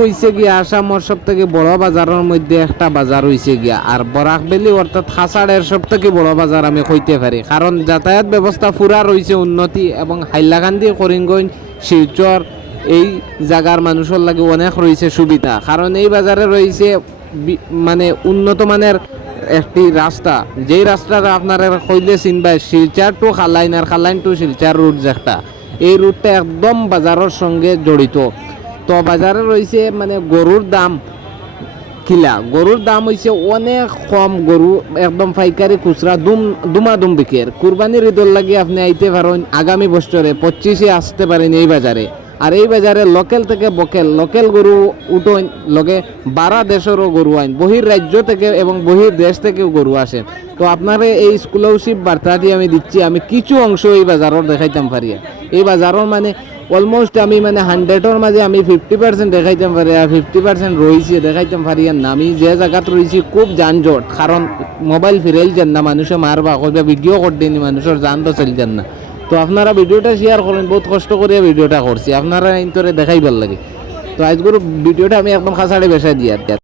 হইছে গিয়া আসামর সব থেকে বড় বাজারের মধ্যে একটা বাজার হইছে গিয়া, আর বরাকবেলি অর্থাৎ খাসাড়ের সব থেকে বড় বাজার আমি কইতে পারি, কারণ যাতায়াত ব্যবস্থা পুরা রয়েছে উন্নতি, এবং হাইলাকান্দি করিমগঞ্জ শিলচর এই জায়গার মানুষের লাগে অনেক রয়েছে সুবিধা, কারণ এই বাজারে রয়েছে মানে উন্নত মানের একটি রাস্তা, যেই রাস্তাটা আপনারা কইলে চিনবা শিলচর টু খালাইন আর খালাইন টু শিলচর রুট, যেটা এই রুটটা একদম বাজারের সঙ্গে জড়িত। তো বাজারে রয়েছে মানে গরুর দাম কিলা, গরুর দাম হইছে অনেক কম, গরু একদম পাইকারি খুচরা দুমাদুম বিকের। কুরবানির ঈদর লাগে আপনি আইতে পারেন আগামী বছরে 25-এ আসতে পারেন এই বাজারে। আর এই বাজারে লোকেল থেকে লোকেল গরু উঠোন লগে 12 দেশেরও গরু আইন, বহির রাজ্য থেকে এবং বহির দেশ থেকেও গরু আসেন। তো আপনারা এই স্কলারশিপ বার্তাটি আমি দিচ্ছি, আমি কিছু অংশ এই বাজারের দেখাইতাম পারি। এই বাজারের মানে অলমোস্ট আমি মানে 100-এর মাঝে আমি 50% দেখাইতাম পারি, আর 50% রয়েছে দেখাইতাম পারি না। আমি যে জায়গাত রয়েছি খুব যানজট, কারণ মোবাইল ফিরাইল যান না, মানুষে মারবা কইবা ভিডিও করতেন, মানুষের যান তো চল যান না। তো আপনারা ভিডিওটা শেয়ার করেন, বহুত কষ্ট করে ভিডিওটা করছি, আপনারা ইন্তরে দেখাই ভাল লাগে। তো আজকের ভিডিওটা আমি একদম খাসাড়ে বেসাই দিই আর